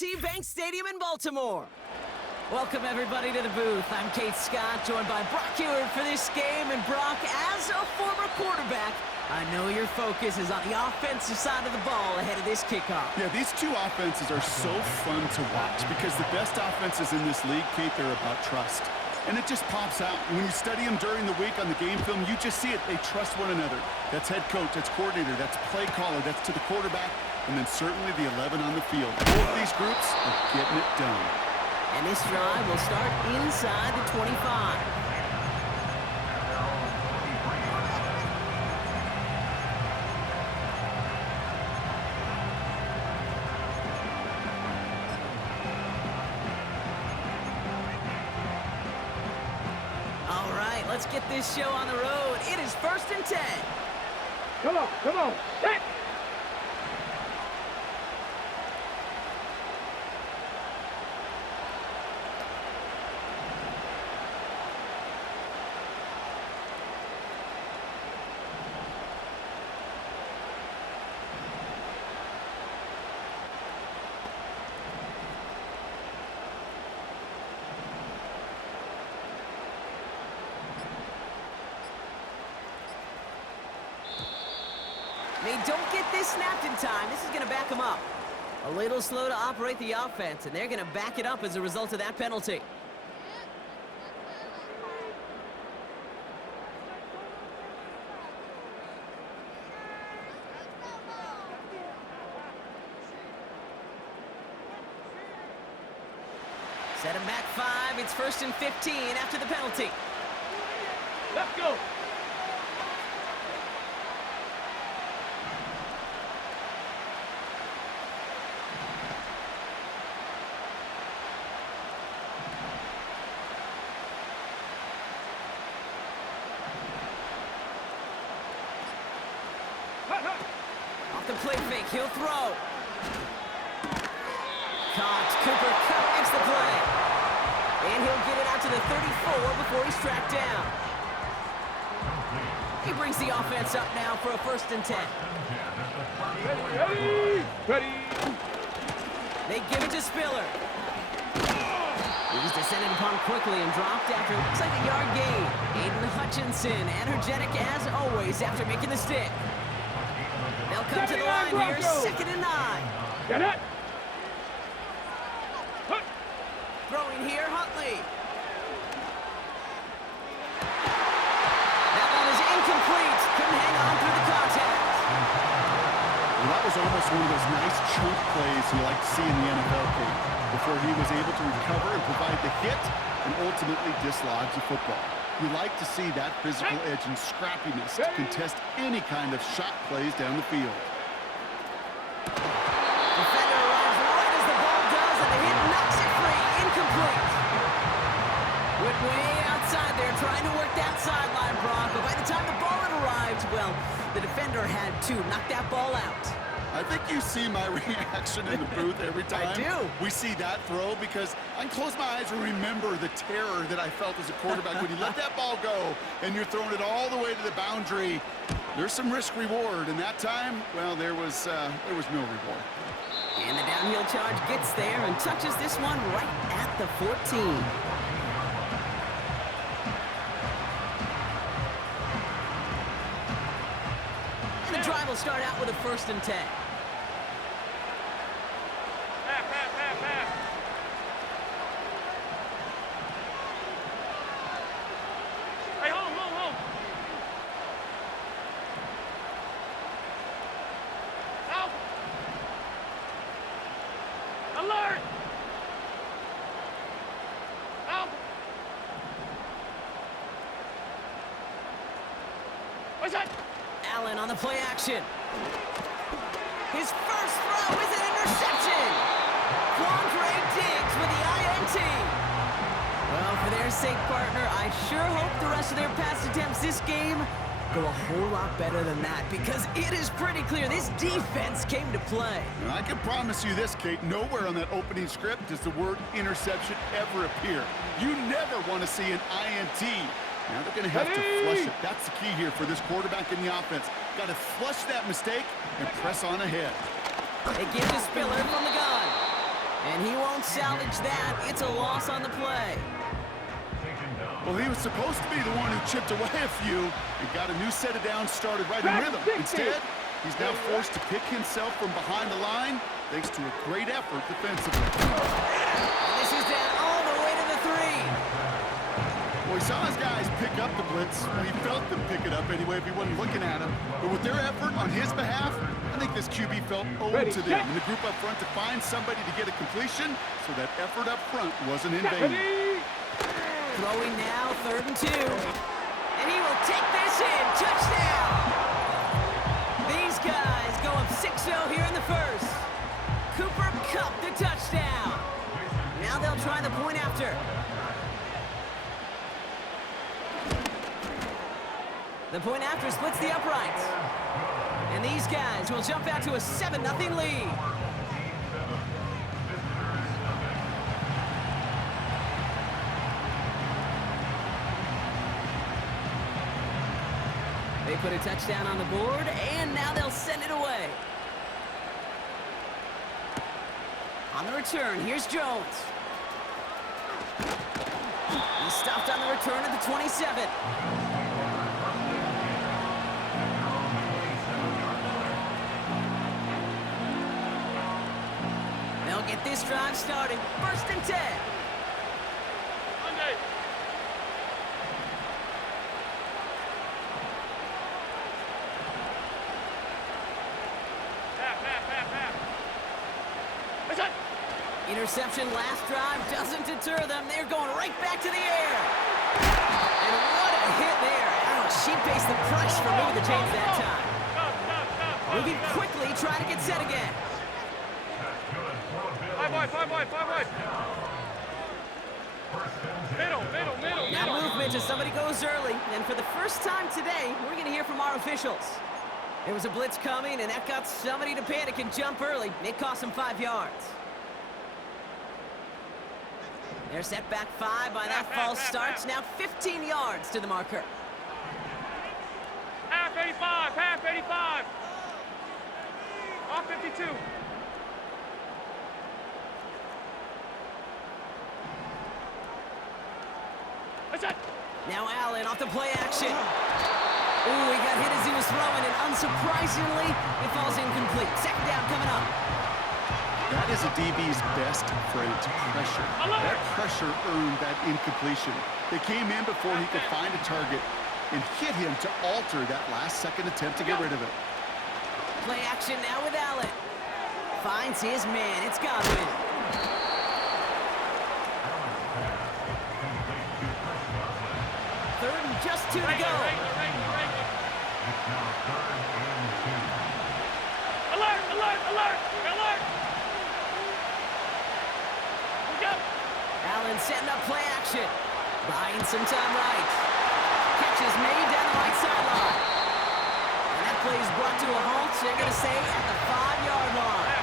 M&T Bank Stadium in Baltimore. Welcome, everybody, to the booth. I'm Kate Scott, joined by Brock Ewert for this game. And Brock, as a former quarterback, I know your focus is on the offensive side of the ball ahead of this kickoff. Yeah, these two offenses are so fun to watch because the best offenses in this league, Kate, they're about trust. And it just pops out. When you study them during the week on the game film, you just see it. They trust one another. That's head coach, that's coordinator, that's play caller, that's to the quarterback, and then certainly the 11 on the field. Both these groups are getting it done. And this drive will start inside the 25. All right, let's get this show on the road. It is 1st and 10. Come on, set! They don't get this snapped in time. This is going to back them up. A little slow to operate the offense, and they're going to back it up as a result of that penalty. Set him back 5. It's 1st and 15 after the penalty. Let's go! Off the play fake, he'll throw. Caught. Cooper Kupp makes the play. And he'll get it out to the 34 before he's tracked down. He brings the offense up now for a 1st and 10. Ready! They give it to Spiller. He's descended upon quickly and dropped after it looks like a yard gain. Aiden Hutchinson, energetic as always after making the stick. They'll come to the line here, 2nd and 9. Get it! Throwing here, Huntley. That one is incomplete. Couldn't hang on through the contact. Well, that was almost one of those nice chunk plays you like to see in the NFL, Kate, before he was able to recover and provide the hit and ultimately dislodge the football. You like to see that physical edge and scrappiness to contest any kind of shot plays down the field. Defender arrives right as the ball does, and the hit knocks it free. Incomplete. Went way outside there, trying to work that sideline, Brock. But by the time the ball had arrived, well, the defender had to knock that ball out. I think you see my reaction in the booth every time I do. we see that throw, because I can close my eyes and remember the terror that I felt as a quarterback when you let that ball go and you're throwing it all the way to the boundary. There's some risk reward, and that time, well, there was no reward. And the downhill charge gets there and touches this one right at the 14. And the drive will start out with a 1st and 10. Pass. Hey, hold. Out! Alert! Out! What's that? Allen on the play action. His first throw is an interception. Quandre Diggs with the INT. Well, for their sake, partner, I sure hope the rest of their pass attempts this game go a whole lot better than that, because it is pretty clear this defense came to play. Now, I can promise you this, Kate, nowhere on that opening script does the word interception ever appear. You never want to see an INT. Now they're going to have to flush it. That's the key here for this quarterback in the offense. Got to flush that mistake and press on ahead. They give to Spiller from the gun. And he won't salvage that. It's a loss on the play. Well, he was supposed to be the one who chipped away a few and got a new set of downs started right in rhythm. Instead, he's now forced to pick himself from behind the line thanks to a great effort defensively. This is down all the way to the 3. Well, he saw his guys pick up the blitz. He felt them pick it up anyway if he wasn't looking at him. But with their effort on his behalf, I think this QB felt owed to them. And the group up front to find somebody to get a completion, so that effort up front wasn't in vain. Throwing now, 3rd and 2. And he will take this in. Touchdown! These guys go up 6-0 here in the first. Cooper Kupp the touchdown. Now they'll try the point after. The point after splits the uprights. And these guys will jump out to a 7-0 lead. They put a touchdown on the board, and now they'll send it away. On the return, here's Jones. He stopped on the return at the 27. They'll get this drive started. 1st and 10. Monday. Interception last drive doesn't deter them. They're going right back to the air. And what a hit there. Oh, she pays the price for moving the chains that time. Moving quickly, trying to get set again. 5 wide. Middle. Now movement as somebody goes early. And for the first time today, we're going to hear from our officials. There was a blitz coming, and that got somebody to panic and jump early. It cost them 5 yards. They're set back 5 by that false starts. Now 15 yards to the marker. Half 85. Off 52. What's that? Now Allen off the play action. Ooh, he got hit as he was throwing, and unsurprisingly, it falls incomplete. 2nd down coming up. That is a DB's best friend to pressure. That pressure earned that incompletion. They came in before he could find a target and hit him to alter that last-second attempt to get rid of it. Play action now with Allen. Finds his man. It's Godwin. Third and just 2 to go. Alert! Allen setting up play action. Buying some time right. Catch is made down the right sideline. And that play is brought to a halt, so they're going to say at the 5-yard line.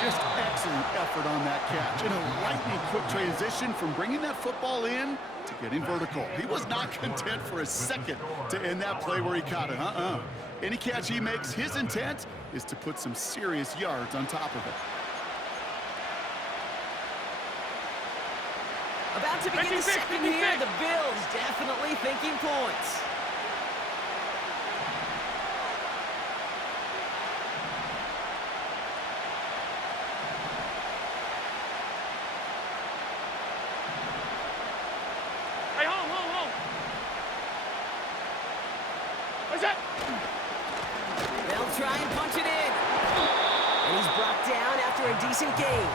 Just excellent effort on that catch. And a lightning quick transition from bringing that football in to getting vertical. He was not content for a second to end that play where he caught it. Any catch he makes, his intent is to put some serious yards on top of it. About to begin the second here. The Bills definitely thinking points. Hey, home. What's that? They'll try and punch it in. And he's brought down after a decent gain.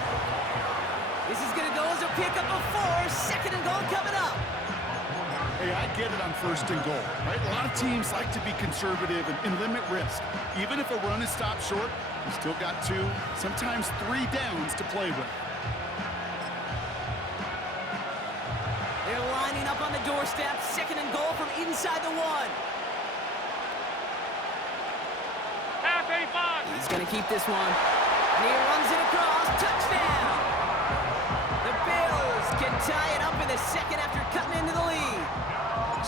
This is going to go as a pickup of 4. 2nd and goal coming up. Hey, I get it on 1st and goal, right? A lot of teams like to be conservative and limit risk. Even if a run is stopped short, you still got 2, sometimes 3 downs to play with. They're lining up on the doorstep. 2nd and goal from inside the 1. Half 85. He's going to keep this one. And he runs it across. Touchdown! The Bills can tie it up in the second after cutting into the lead.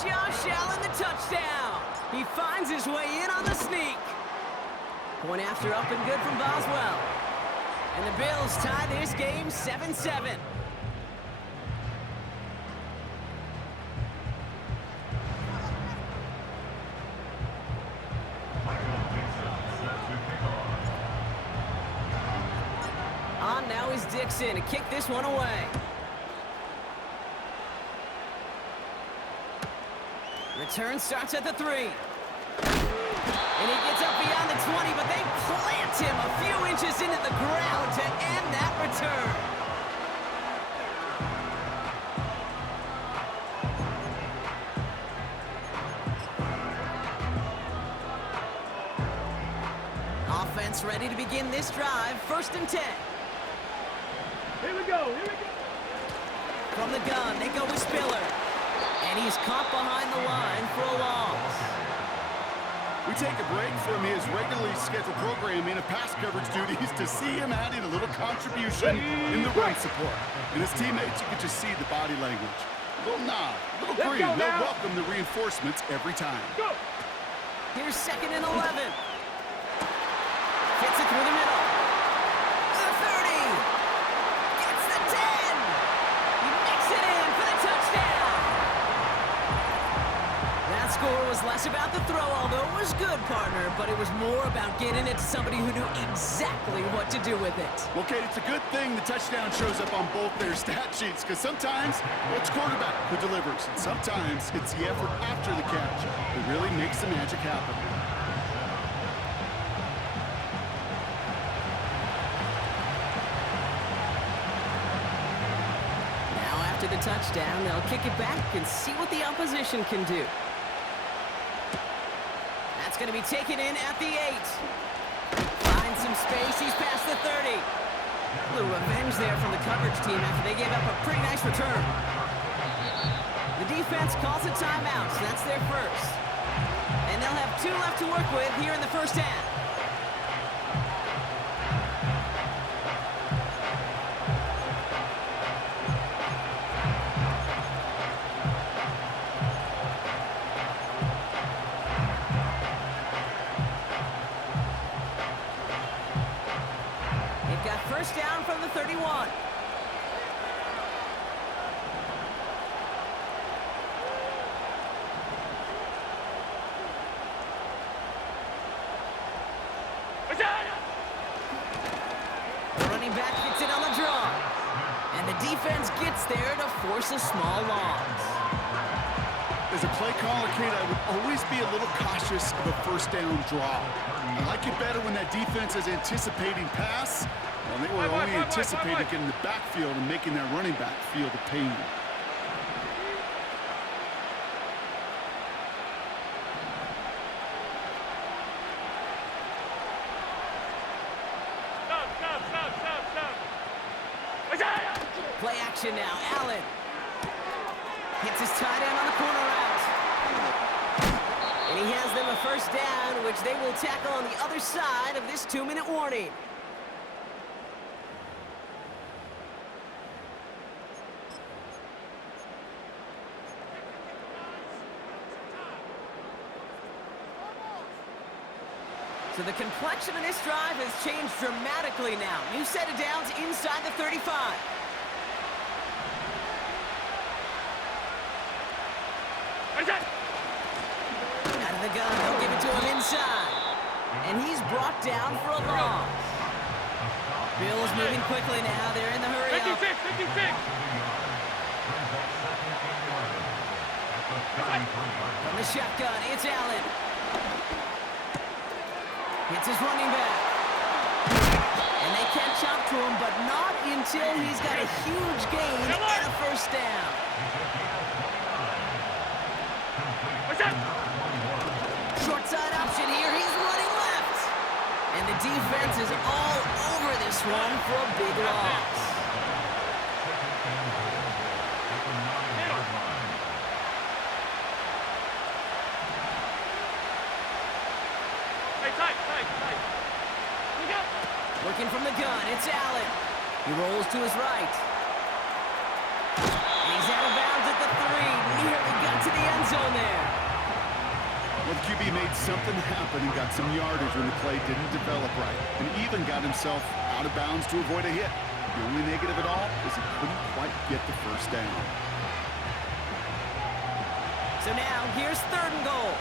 Josh Allen, the touchdown. He finds his way in on the sneak. Point after up and good from Boswell. And the Bills tie this game 7-7. On now is Dixon to kick this one away. Return starts at the 3. And he gets up beyond the 20, but they plant him a few inches into the ground to end that return. Offense ready to begin this drive. 1st and 10. Here we go, here we go. From the gun, they go with Spiller. And he's caught behind the line for a loss. We take a break from his regularly scheduled programming of pass coverage duties to see him adding a little contribution in the run support. And his teammates, you can just see the body language. A little nod, a little green. They'll welcome the reinforcements every time. Go. Here's 2nd and 11. Fits it through the middle. The 30. Gets the 10. He makes it in for the touchdown. That score was less about the throw, although it was good, partner, but it was more about getting it to somebody who knew exactly what to do with it. Well, Kate, it's a good thing the touchdown shows up on both their stat sheets, because sometimes it's quarterback who delivers, and sometimes it's the effort after the catch that really makes the magic happen. Now after the touchdown, they'll kick it back and see what the opposition can do. That's going to be taken in at the 8. Finds some space. He's past the 30. A little revenge there from the coverage team after they gave up a pretty nice return. The defense calls a timeout, so that's their first. And they'll have 2 left to work with here in the first half. First down from the 31. The running back gets it on the draw. And the defense gets there to force a small loss. As a play caller, Kate, I would always be a little cautious of a first down draw. I like it better when that defense is anticipating pass. Well, they were only anticipating getting the backfield and making that running back feel the pain. Stop. Play action now. Allen hits his tight end on the corner route. And he has them a first down, which they will tackle on the other side of this 2-minute warning. So the complexion of this drive has changed dramatically now. New set of downs inside the 35. Out of the gun, they'll give it to him inside. And he's brought down for a loss. Bills moving quickly now. They're in the hurry up. 56. From the shotgun, it's Allen. Hits his running back. And they catch up to him, but not until he's got a huge gain and a first down. Short side option here. He's running left. And the defense is all over this one for a big loss. Working from the gun, it's Allen. He rolls to his right. And he's out of bounds at the 3. Nearly got to the end zone there. Well, the QB made something happen and got some yardage when the play didn't develop right, and even got himself out of bounds to avoid a hit. The only negative at all is he couldn't quite get the first down. So now, here's 3rd and goal.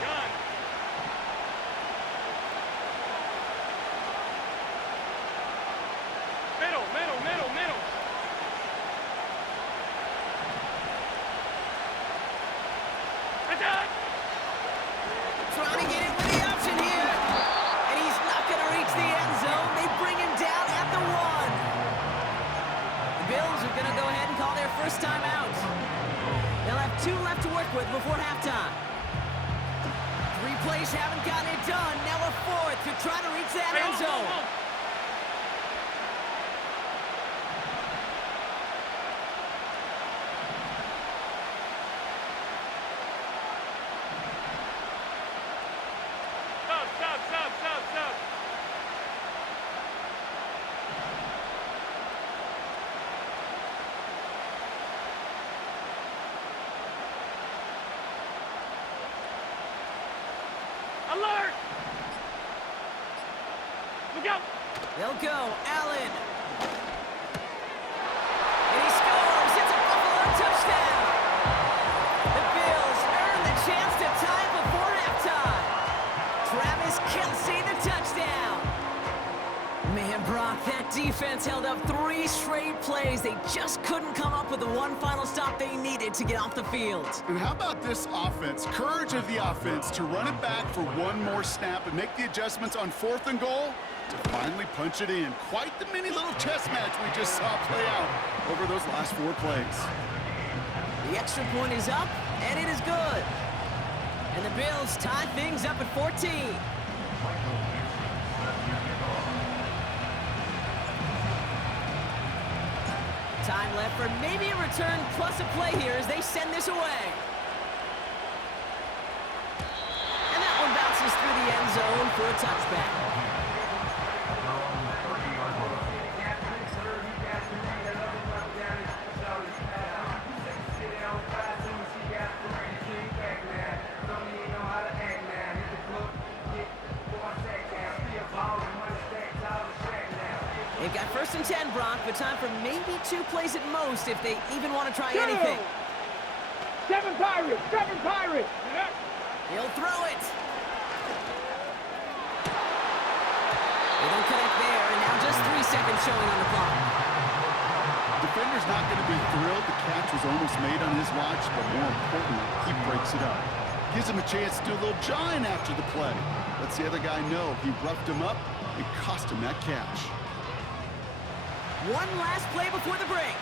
Gun. Middle, middle, middle, middle. Attack! Trying to get it with the option here. And he's not going to reach the end zone. They bring him down at the 1. The Bills are going to go ahead and call their first time out. They'll have 2 left to work with before halftime. 3 plays haven't gotten it done. Now a 4th to try to reach that end zone. Stop. Alert! Look out! They'll go. Allen. And he scores. It's a Buffalo touchdown. The Bills earn the chance to tie it before halftime. Travis Kelce, the touchdown. Man, Brock, that defense held up 3 straight plays. They just couldn't come up with the one final stop they needed to get off the field. And how about this offense? Courage of the offense to run it back for one more snap and make the adjustments on 4th and goal to finally punch it in. Quite the mini little chess match we just saw play out over those last 4 plays. The extra point is up, and it is good. And the Bills tie things up at 14. Time left for maybe a return plus a play here as they send this away. And that one bounces through the end zone for a touchback. They've got 1st and 10, Brock, but time for maybe 2 plays at most if they even want to try anything. 7 Pirates! 7 Pirates! He'll throw it. They don't connect there, and now just 3 seconds showing on the clock. Defender's not going to be thrilled the catch was almost made on his watch, but more importantly, he breaks it up. Gives him a chance to do a little jawing after the play. Lets the other guy know he roughed him up and cost him that catch. One last play before the break.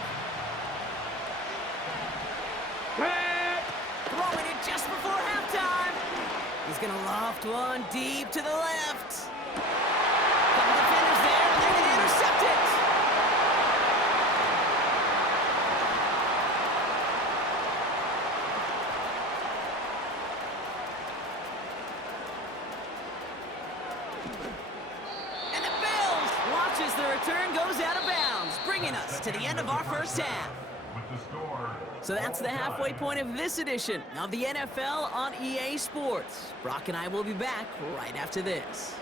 Throwing it just before halftime. He's going to loft one deep to the left. Couple defenders there, and they're going to intercept it. And the Bills watch as the return goes out of bounds, bringing us to the end of our first half. So that's the halfway point of this edition of the NFL on EA Sports. Brock and I will be back right after this.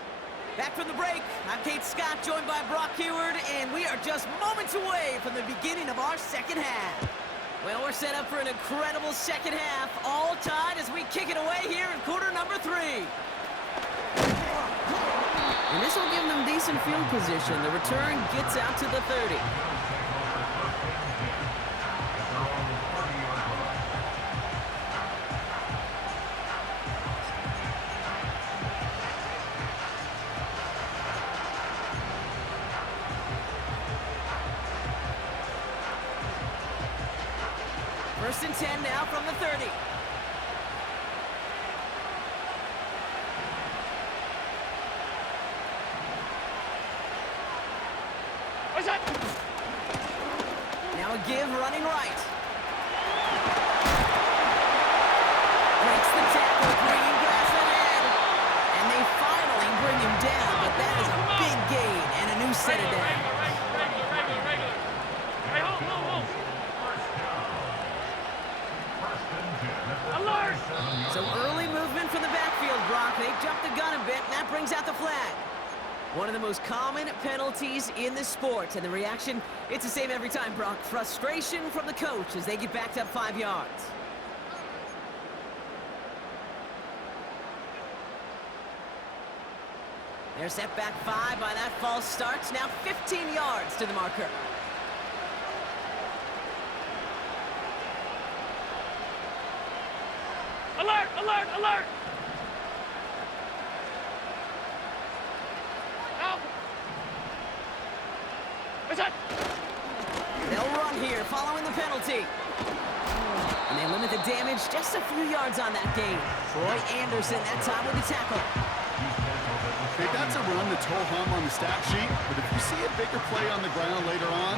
Back from the break, I'm Kate Scott, joined by Brock Heward, and we are just moments away from the beginning of our second half. Well, we're set up for an incredible second half, all tied as we kick it away here in quarter number 3. And this will give them decent field position. The return gets out to the 30. First and 10 now from the 30. Now a give running right. Breaks the tackle, bringing grass ahead. And they finally bring him down, but that is a big gain and a new set of downs. Regular. Hey, hold. So early movement for the One of the most common penalties in the sport, and the reaction, it's the same every time, Brock. Frustration from the coach as they get backed up 5 yards. They're set back 5 by that false start. Now 15 yards to the marker. Alert! Alert! Alert! Out! Is that? They'll run here, following the penalty. And they limit the damage just a few yards on that gain. Troy Anderson that time with the tackle. Okay, that's a run that's ho-hum on the stat sheet, but if you see a bigger play on the ground later on,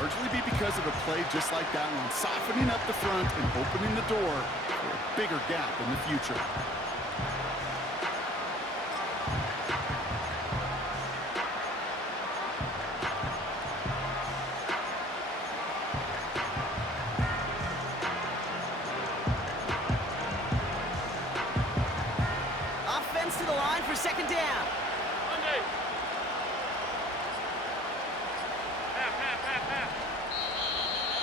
largely be because of a play just like that one, softening up the front and opening the door for a bigger gap in the future. Offense to the line for second down. Monday. Half.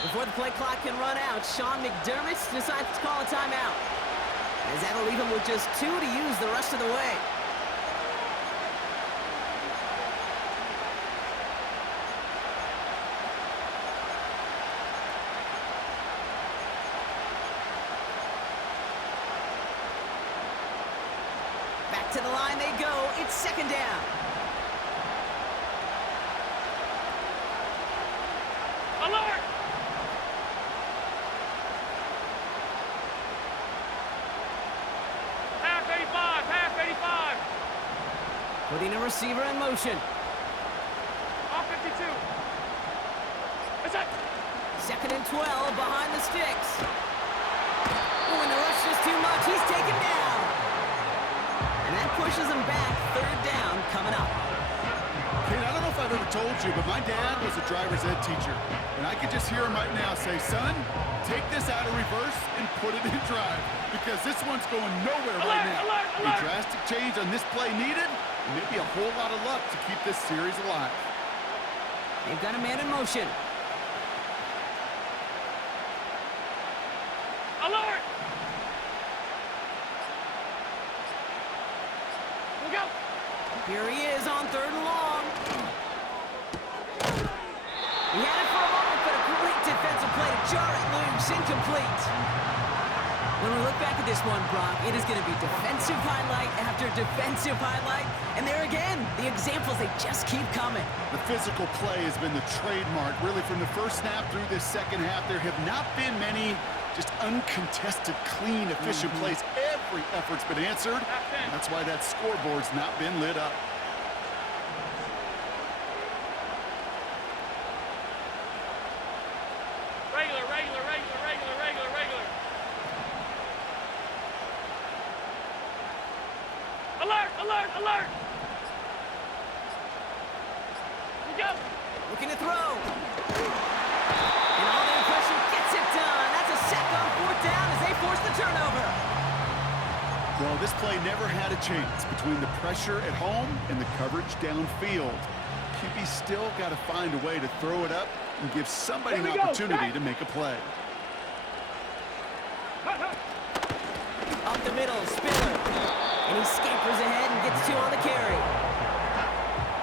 Before the play clock can run out, Sean McDermott decides to call a timeout, as that'll leave him with just 2 to use the rest of the way. Back to the line they go. It's second down. Alert! Half 85. Putting a receiver in motion. Off 52. Is that? Second and 12 behind the sticks. Oh, and the rush is too much. He's taken down. And that pushes him back. Third down coming up. Kate, I don't know if I've ever told you, but my dad was a driver's ed teacher. And I could just hear him right now say, son, take this out of reverse and put it in drive. Because this one's going nowhere right now. A drastic change on this play needed, and maybe a whole lot of luck to keep this series alive. They've got a man in motion. Alert! Look out! Here he is on third and long. He had it for a moment, but a great defensive play to jar it loose. Incomplete. When we look back at this one, Brock, it is going to be defensive highlight after defensive highlight. And there again, the examples, they just keep coming. The physical play has been the trademark, really, from the first snap through this second half. There have not been many just uncontested, clean, efficient plays. Every effort's been answered. And that's why that scoreboard's not been lit up. Regular. Alert! Look out! Looking to throw. And all the pressure gets it done. That's a sack on fourth down as they force the turnover. Well, this play never had a chance between the pressure at home and the coverage downfield. QB still got to find a way to throw it up and give somebody an opportunity to make a play. Up the middle, Spiller. And he scampers ahead and gets 2 on the carry.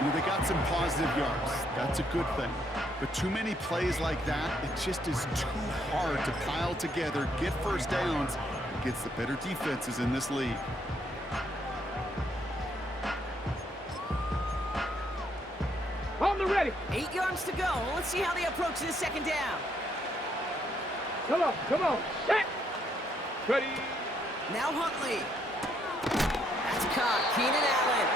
You know, they got some positive yards. That's a good thing. But too many plays like that, it just is too hard to pile together, get first downs against the better defenses in this league. On the ready. 8 yards to go. Let's see how they approach this second down. Come on. Set. Ready. Now Huntley. That's caught. Keenan Allen.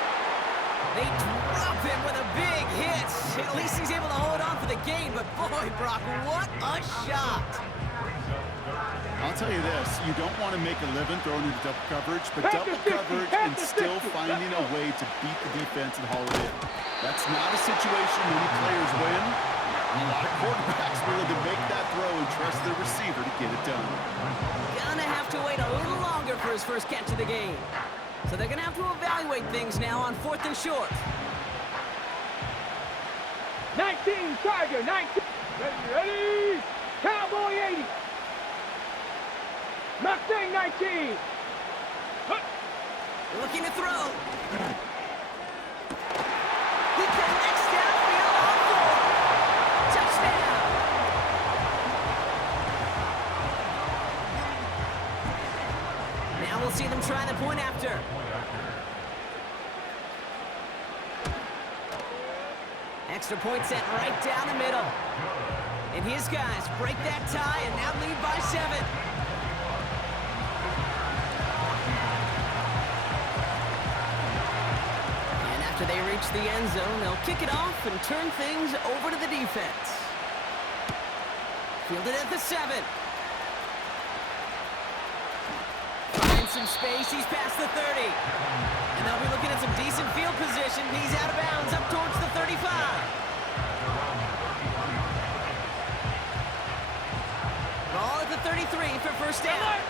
They drop him with a big hit. At least he's able to hold on for the gain. But boy, Brock, what a shot. I'll tell you this, you don't want to make a living throwing into double coverage, but double coverage and still finding a way to beat the defense and haul it in. That's not a situation many players win. A lot of quarterbacks willing to make that throw and trust their receiver to get it done. Gonna have to wait a little longer for his first catch of the game. So they're gonna have to evaluate things now on 4th and short. 19, Tiger, 19. Ready. Cowboy 80. Mustang 19. Looking to throw. He connects downfield on 4. Touchdown. Now we'll see them try the point after. Extra point set right down the middle. And his guys break that tie and now lead by 7. And after they reach the end zone, they'll kick it off and turn things over to the defense. Fielded at the 7. Finds some space, he's past the 30. And they'll be looking at some decent field position. He's out of bounds up towards the 35. Ball at the 33 for first down.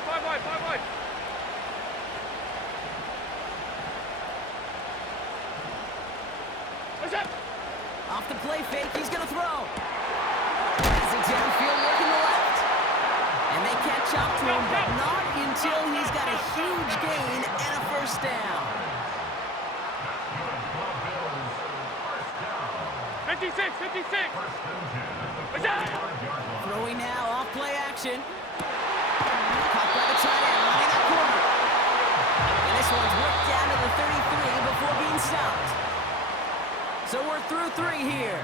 Five wide. What's up? Off the play fake, he's gonna throw. Passing downfield, working the left. And they catch up to him, but not until he's got a huge gain and a first down. 56. What's up? Throwing now, off play action. Caught by the tight end, running that corner. And this one's worked down to the 33 before being stopped. So we're through 3 here.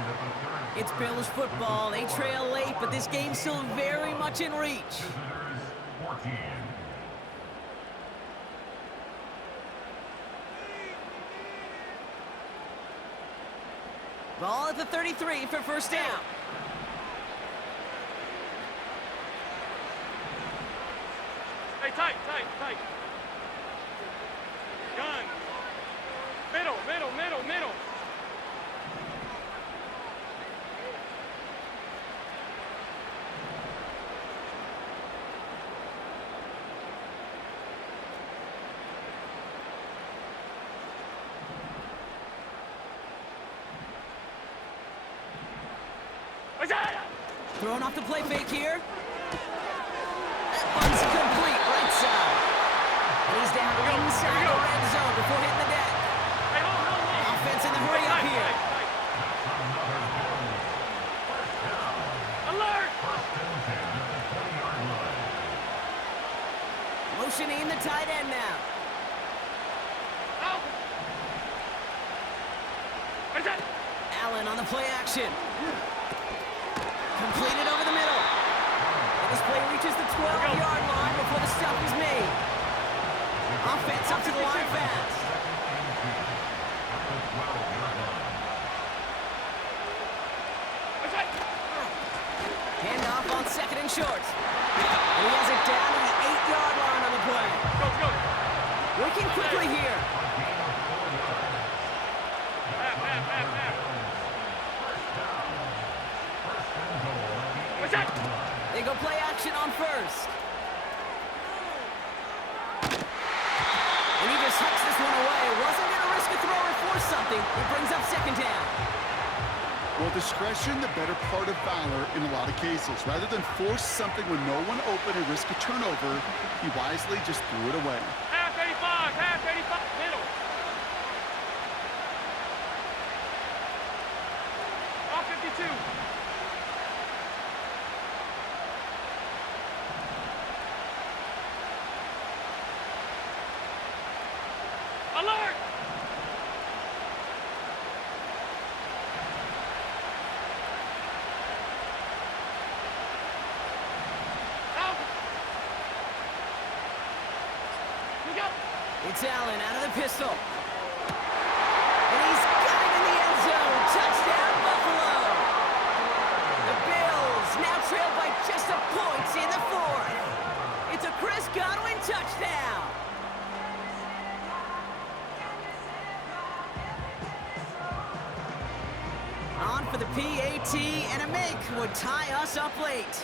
It's Bills football. They trail late, but this game's still very much in reach. Ball at the 33 for first down. Hey, tight. Gun. Middle. What's up? Throwing off the play fake here. That one's complete, right side. And he's down inside the red zone before hitting the deck. Hey, hold. Offense in the hurry up here. Alert! Motioning the tight end now. Out! What's that? Allen on the play action. Completed over the middle. And this play reaches the 12-yard line before the stop is made. Offense up to the line fast. What's that? Handoff on 2nd and short. And he has it down to the 8-yard line on the play. Go. Working quickly here. Half. What's that? They go play action on first. And he just hucks this one away. Wasn't going to risk a throw or force something. It brings up 2nd down. Well, discretion, the better part of valor in a lot of cases. Rather than force something when no one open and risk a turnover, he wisely just threw it away. Half 85, middle. Off 52. Alert! Out! Look out! It's Allen out of the pistol. And he's got it in the end zone. Touchdown, Buffalo. The Bills now trail by just a point in the 4th. It's a Chris Godwin touchdown. On for the PAT, and a make would tie us up late.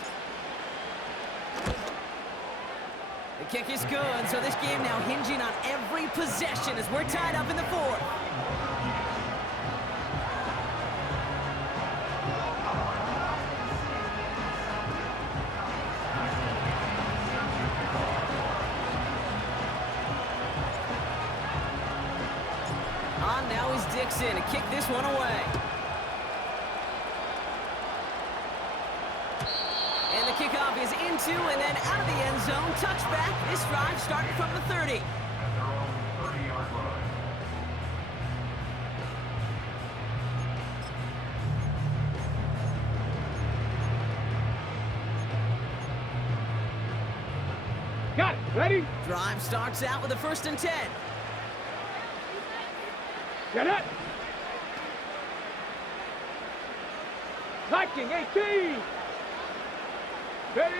Kick is good, so this game now hinging on every possession as we're tied up in the fourth. On now is Dixon to kick this one away. And the kickoff is into and then out of the end zone. Touchback. This drive starting from the 30. Got it. Ready? Drive starts out with a 1st and 10. Get it. Liking 18. Ready.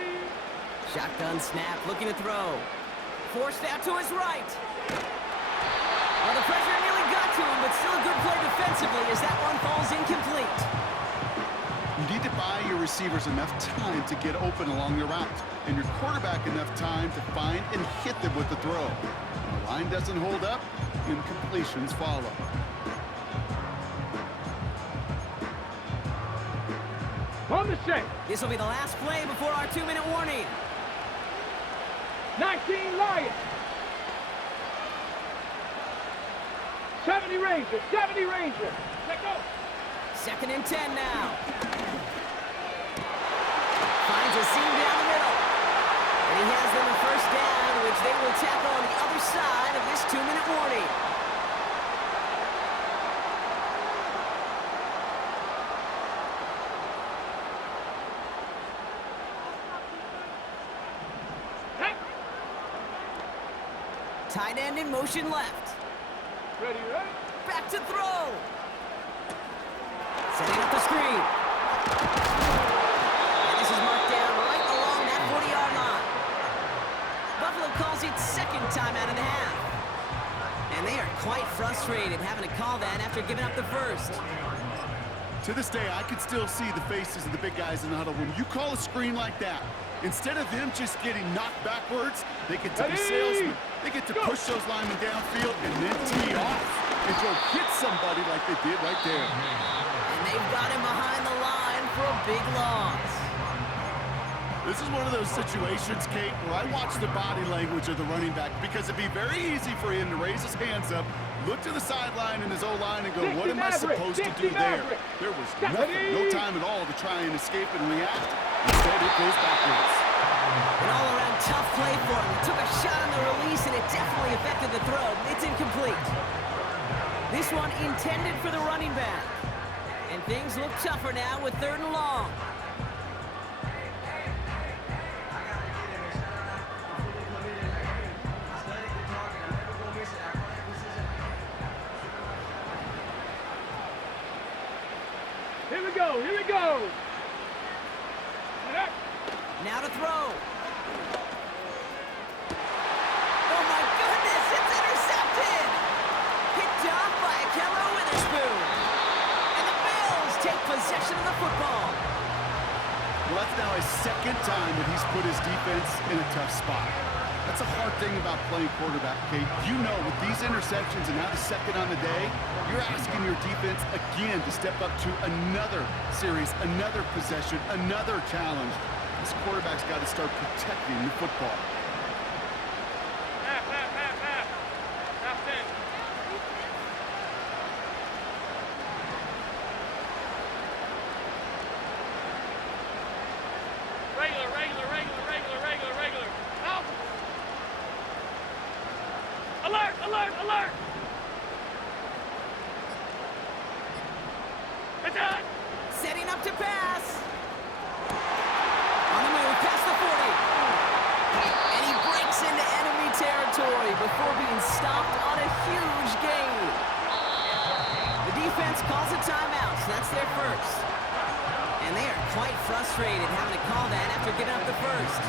Shotgun snap, looking to throw. Forced out to his right. Well, the pressure nearly got to him, but still a good play defensively as that one falls incomplete. You need to buy your receivers enough time to get open along their route, and your quarterback enough time to find and hit them with the throw. When the line doesn't hold up, incompletions follow. On the set. This will be the last play before our 2-minute warning. 19 Lions. 70 Rangers. 70 Rangers. Let go. 2nd and 10 now. Finds a seam down the middle. And he has them a 1st down, which they will tackle on the other side of this 2-minute warning. Hey. Tight end in motion left. Ready, ready. Back to throw. Setting up the screen. And this is marked down right along that 40-yard line. Buffalo calls it 2nd time out of the half. And they are quite frustrated having to call that after giving up the 1st. To this day, I can still see the faces of the big guys in the huddle. When you call a screen like that, instead of them just getting knocked backwards, they get to be salesmen. They get to push those linemen downfield and then tee off and go hit somebody like they did right there. And they've got him behind the line for a big loss. This is one of those situations, Kate, where I watch the body language of the running back because it'd be very easy for him to raise his hands up, look to the sideline in his O-line and go, what am I supposed to do there? There was nothing, no time at all to try and escape and react. Instead, it goes backwards. An all-around tough play for him. He took a shot on the release, and it definitely affected the throw. It's incomplete. This one intended for the running back. And things look tougher now with 3rd and long. Here we go. Here we go. Now to throw. Oh, my goodness, it's intercepted. Picked off by Keller Witherspoon. And the Bills take possession of the football. Well, that's now his 2nd time that he's put his defense in a tough spot. That's a hard thing about playing quarterback, Kate. You know, with these interceptions and now the 2nd on the day, you're asking your defense again to step up to another series, another possession, another challenge. This quarterback's got to start protecting the football. Half. Half 10. Regular. Out. Alert. It's on. Setting up to pass. On the move, past the 40. And he breaks into enemy territory before being stopped on a huge gain. The defense calls a timeout, so that's their 1st. And they are quite frustrated having to call that after giving up the 1st.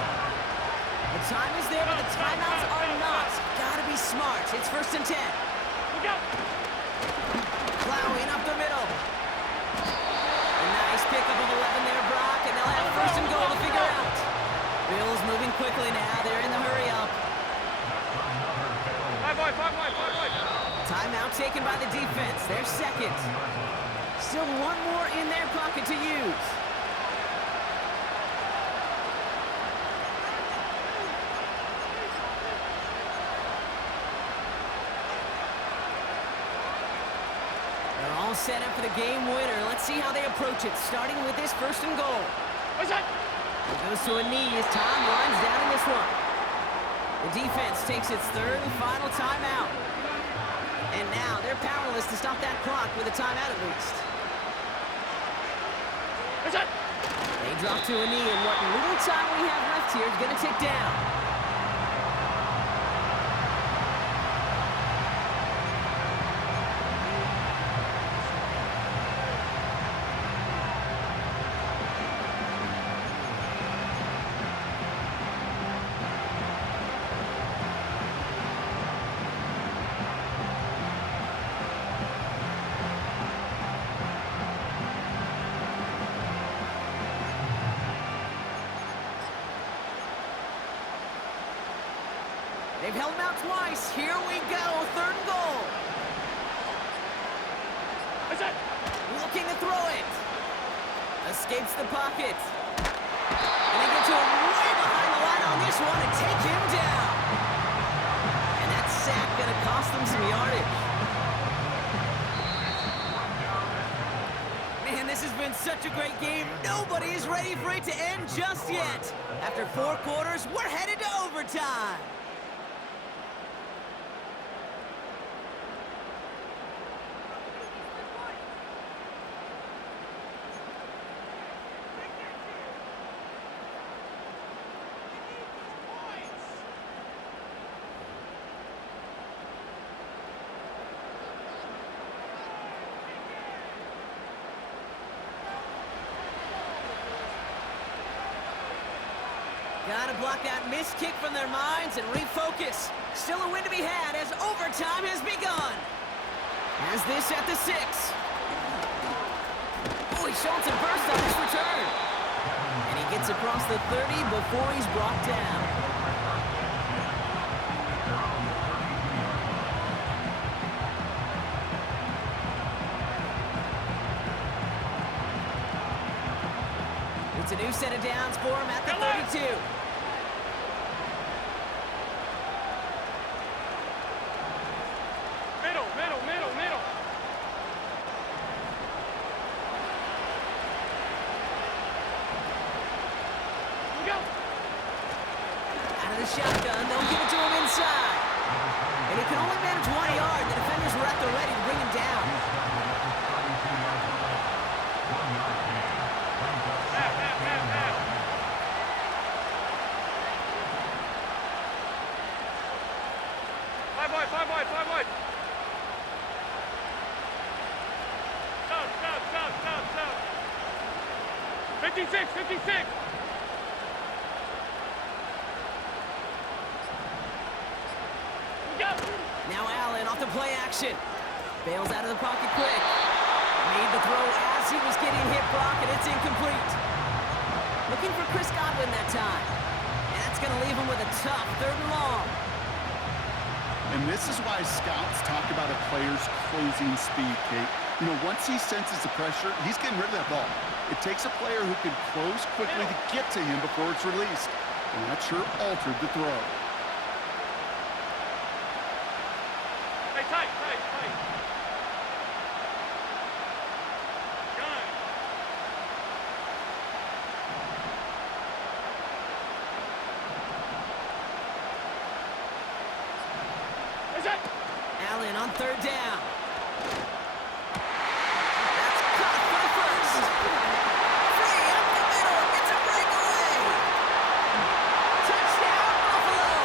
The time is there, but the timeouts are not. Gotta be smart. It's 1st and 10. Look out. Plowing up the middle. A nice pickup of 11 there, Brock, and they'll have 1st and goal to figure out. Bills moving quickly now. They're in the hurry up. Timeout taken by the defense. Their second. Still one more in their pocket to use. They're all set up for the game winner. Let's see how they approach it, starting with this first and goal. What's that? It goes to a knee as time runs down in this one. The defense takes its third and final timeout. And now they're powerless to stop that clock with a timeout at least. What's that? They drop to a knee, and what little time we have left here is going to tick down. They've held him out twice. Here we go. Third and goal. What's that? Looking to throw it. Escapes the pocket. And they get to him way behind the line on this one and take him down. And that sack going to cost them some yardage. Man, this has been such a great game. Nobody is ready for it to end just yet. After 4 quarters, we're headed to overtime. Gotta block that missed kick from their minds and refocus. Still a win to be had as overtime has begun. Has this at the 6. Oh, he's showing some burst on his return. And he gets across the 30 before he's brought down. It's a new set of downs for him at the 32. Middle. We go. Out of the shotgun, they'll give it to him inside. And he can only manage 1 yard. The defenders were at the ready to bring him down. Five wide. Stop. 56. We go. Now Allen off the play action. Bails out of the pocket quick. Made the throw as he was getting hit block, and it's incomplete. Looking for Chris Godwin that time. And that's going to leave him with a tough 3rd and long. And this is why scouts talk about a player's closing speed, Kate. You know, once he senses the pressure, he's getting rid of that ball. It takes a player who can close quickly to get to him before it's released. And that sure altered the throw. Hey, tight. Gun. What's that? Allen on 3rd down. That's caught for the first. Free up the middle. Gets a breakaway. Touchdown, Buffalo.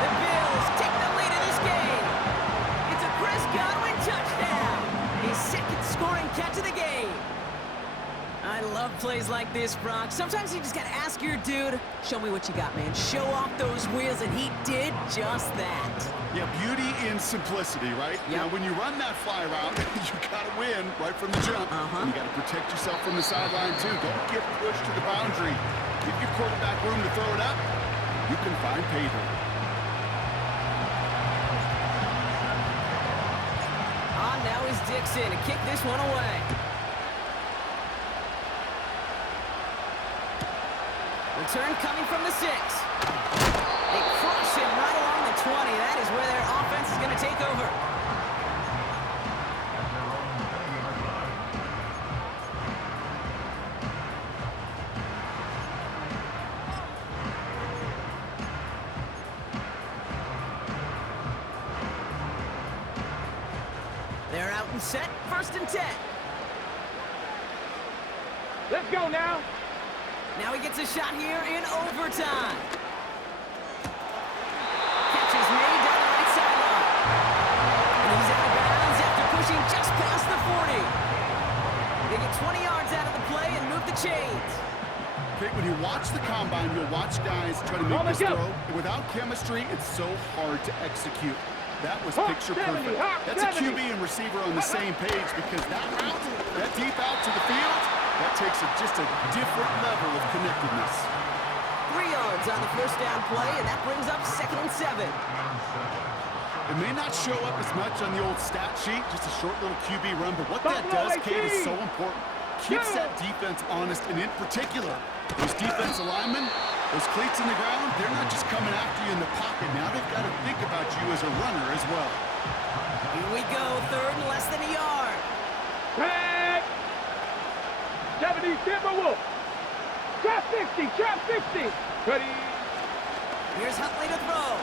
The Bills take the lead in this game. It's a Chris Godwin touchdown. His 2nd scoring catch of the game. I love plays like this, Brock. Sometimes you just gotta ask your dude, show me what you got, man. Show off those wheels, and he did just that. Yeah, beauty in simplicity, right? Yep. Now, when you run that fly route, you gotta win right from the jump. And you gotta protect yourself from the sideline, too. Don't get pushed to the boundary. Give your quarterback room to throw it up. You can find pay dirt. is Dixon to kick this one away. Return coming from the 6. They crush him right along the 20. That is where their offense is going to take over. They're out and set. 1st and 10. Let's go now. Now he gets a shot here in overtime. Catch is made down the right sideline. And he's out of bounds after pushing just past the 40. They get 20 yards out of the play and move the chains. Okay, when you watch the combine, you'll watch guys try to make this throw. Without chemistry, it's so hard to execute. That was picture perfect. That's a QB and receiver on the same page because that route, that deep out to the field, that takes just a different level of connectedness. 3 yards on the 1st down play, and that brings up 2nd and 7. It may not show up as much on the old stat sheet, just a short little QB run, but what that does, Kate, is so important. Keeps that defense honest, and in particular, those defensive linemen, those cleats in the ground, they're not just coming after you in the pocket. Now they've got to think about you as a runner as well. Here we go, 3rd and less than a yard. Tag! 70 Timberwolves. Trap 60, trap 60. Ready. Here's Huntley to throw.